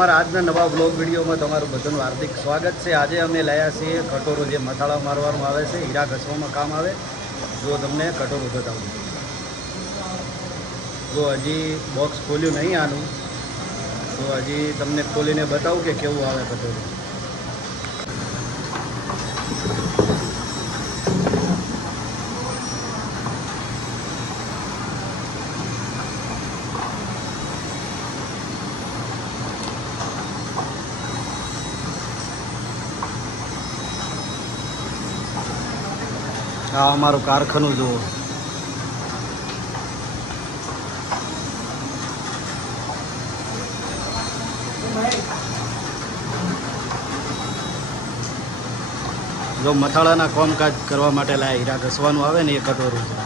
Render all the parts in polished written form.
અમારા આજના નવા બ્લોગ વિડીયોમાં તમારું બધાનું હાર્દિક સ્વાગત છે। આજે અમે લાયા છીએ કટોરો, જે મસાલા મારવાનું આવે છે, હીરા ઘસવામાં કામ આવે। જો તમને કટોરો બતાવું, જો હજી બોક્સ ખોલ્યું નહીં આનું, તો હજી તમને ખોલીને બતાવું કે કેવું આવે કટોરું। આ અમારું કારખાનું જુઓ, જો મથાળાના કામકાજ કરવા માટે લાયા હીરા ઘસવાનું આવે ને એ કટોરું છે।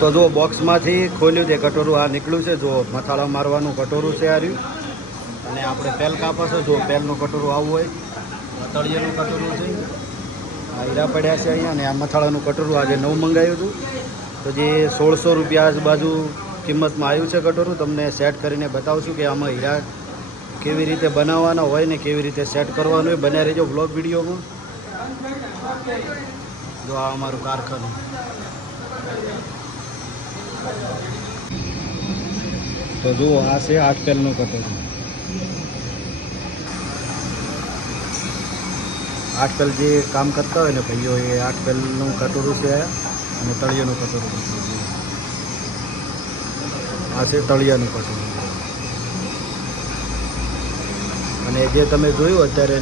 તો જો બોક્સમાંથી ખોલ્યું તે કટોરું આ નીકળ્યું છે। જો મસાલા મારવાનું કટોરું છે આ રહ્યું, અને આપણે પેલ કાપશે, જો પેલનું કટોરું આવું હોય, તળિયાનું કટોરું છે, આ હીરા પડ્યા છે અહીંયા, અને આ મસાલાનું કટોરું આજે નવું મંગાવ્યું હતું, તો જે 1600 રૂપિયા આજુબાજુ કિંમતમાં આવ્યું છે કટોરું। તમને સેટ કરીને બતાવશું કે આમાં હીરા કેવી રીતે બનાવવાના હોય ને કેવી રીતે સેટ કરવાનું હોય। બન્યા રહેજો બ્લોગ વિડીયોમાં। જો આ અમારું કારખાનું, તો જુઓ આ છે 8 પેલનું કટોરું। 8 પેલ જે કામ કરતા હોય ને ભાઈઓ, એ 8 પેલનું કટોરું છે, અને તળિયાનું કટોરું છે। આ છે તળિયાનું કટોરું, અને જે તમે જોયું અત્યારે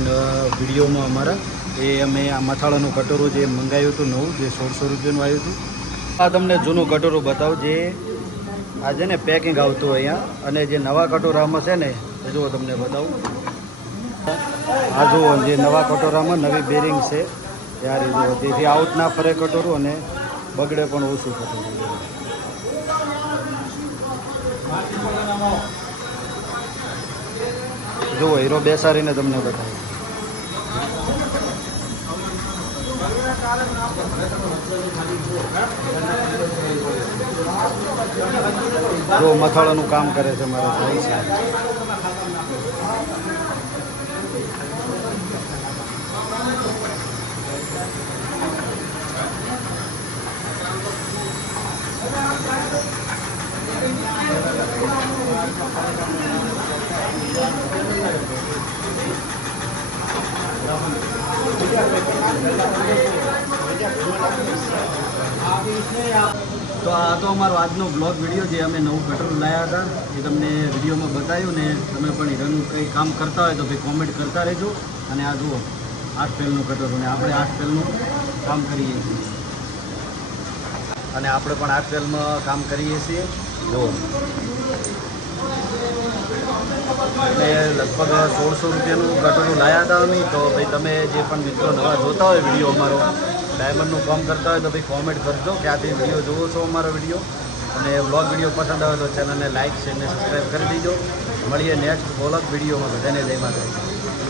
વિડીયોમાં અમારા, એ અમે આ મસાલાનું કટોરું જે મંગાવ્યું હતું નવું, જે 1600 રૂપિયાનું આવ્યું હતું। આ તમને જૂનું કટોરું બતાવું, જે આ છે ને પેકિંગ આવતું અહીંયા, અને જે નવા કટોરામાં છે ને એ જુઓ તમને બતાવું। આ જુઓ, જે નવા કટોરામાં નવી બેરિંગ છે ત્યારે જુઓ, જેથી આઉટ ના ફરે કટોરું અને બગડે પણ ઓછું કટોરું। જુઓ હીરો બેસાડીને તમને બતાવું। જો મથાળાનું કામ કરે છે મારા ભાઈ છે। તો આ તો અમારો આજનો બ્લોગ વિડીયો, જે અમે નવું કટોરું લાવ્યા હતા એ તમને વિડીયોમાં બતાવ્યું ને। તમે પણ હીરાનું કંઈ કામ કરતા હોય તો ભાઈ કોમેન્ટ કરતા રહેજો। અને આ જુઓ 8 પેલનું કટોરું, ને આપણે 8 પેલનું કામ કરીએ છીએ, અને આપણે પણ 8 પેલમાં કામ કરીએ છીએ। જુઓ, એટલે લગભગ 1600 રૂપિયાનું કટોરું લાવ્યા હતા અમે। તો ભાઈ તમે જે પણ મિત્રો નવા જોતા હોય વિડીયો અમારો, ડાયમંડનું કામ કરતા હોય તો ભાઈ કોમેન્ટ કરજો ક્યાંથી વિડીયો જોવો છો અમારો વિડીયો। અને બ્લોગ વિડીયો પસંદ આવે તો ચેનલને લાઇક, શેર અને સબસ્ક્રાઈબ કરી દેજો। મળીએ નેક્સ્ટ બ્લોગ વિડીયોમાં। બધાને જય માતાજી।